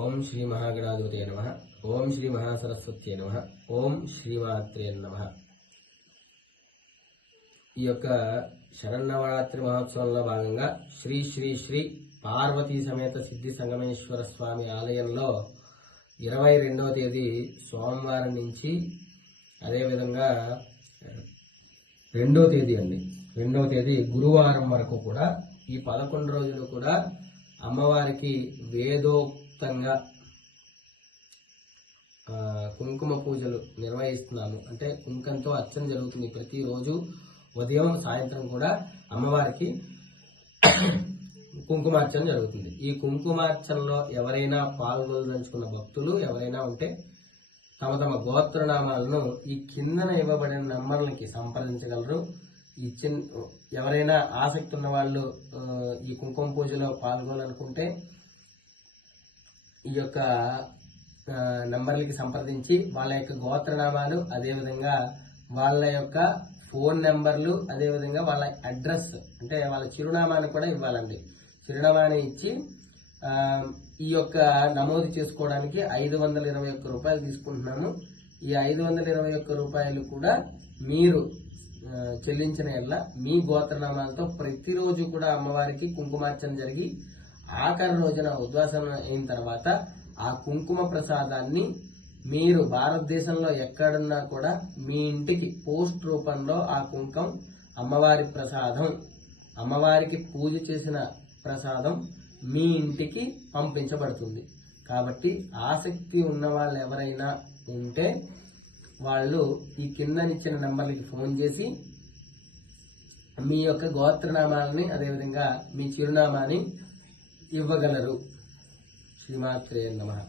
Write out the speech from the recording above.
ఓం శ్రీ మహాగణాధిపతయ నమః. ఓం శ్రీ మహాసరస్వత్యై నమః. ఓం శ్రీమాత్రే నమః. ఈ యొక్క శరన్నవరాత్రి మహోత్సవంలో భాగంగా శ్రీ శ్రీ శ్రీ పార్వతీ సమేత సిద్ధి సంగమేశ్వర స్వామి ఆలయంలో 22వ తేదీ సోమవారం నుంచి అదేవిధంగా 2వ తేదీ 2వ తేదీ గురువారం వరకు కూడా ఈ 11 రోజులు కూడా అమ్మవారికి వేదోక్తంగా కుంకుమ పూజలు నిర్వహిస్తున్నాము. అంటే కుంకంతో అర్చన జరుగుతుంది. ప్రతిరోజు ఉదయం సాయంత్రం కూడా అమ్మవారికి కుంకుమార్చన జరుగుతుంది. ఈ కుంకుమార్చనలో ఎవరైనా పాల్గొనదలుచుకున్న భక్తులు ఎవరైనా ఉంటే తమ తమ గోత్రనామాలను ఈ కిందన ఇవ్వబడిన నంబర్లకి సంప్రదించగలరు. ఎవరైనా ఆసక్తి ఉన్న వాళ్ళు ఈ కుంకుమ పూజలో పాల్గొనాలనుకుంటే ఈ యొక్క నంబర్లకి సంప్రదించి వాళ్ళ యొక్క గోత్రనామాలు, అదేవిధంగా వాళ్ళ యొక్క ఫోన్ నెంబర్లు, అదేవిధంగా వాళ్ళ అడ్రస్ అంటే వాళ్ళ చిరునామాను కూడా ఇవ్వాలండి. చిరునామాని ఇచ్చి ఈ యొక్క నమోదు చేసుకోవడానికి 521 రూపాయలు తీసుకుంటున్నాము. ఈ 521 రూపాయలు కూడా మీరు చెల్లించిన ఎల్ల మీ గోత్రనామాలతో ప్రతిరోజు కూడా అమ్మవారికి కుంకుమార్చన జరిగి ఆఖరి రోజున ఉద్వాసన అయిన తర్వాత ఆ కుంకుమ ప్రసాదాన్ని మీరు భారతదేశంలో ఎక్కడున్నా కూడా మీ ఇంటికి పోస్ట్ రూపంలో ఆ కుంకం అమ్మవారి ప్రసాదం, అమ్మవారికి పూజ చేసిన ప్రసాదం మీ ఇంటికి పంపించబడుతుంది. కాబట్టి ఆసక్తి ఉన్న వాళ్ళు ఎవరైనా ఉంటే వాళ్ళు ఈ కిందనిచ్చిన నంబర్లకి ఫోన్ చేసి మీ యొక్క గోత్రనామాలని అదేవిధంగా మీ చిరునామాని ఇవ్వగలరు. శ్రీమాత్రే నమః.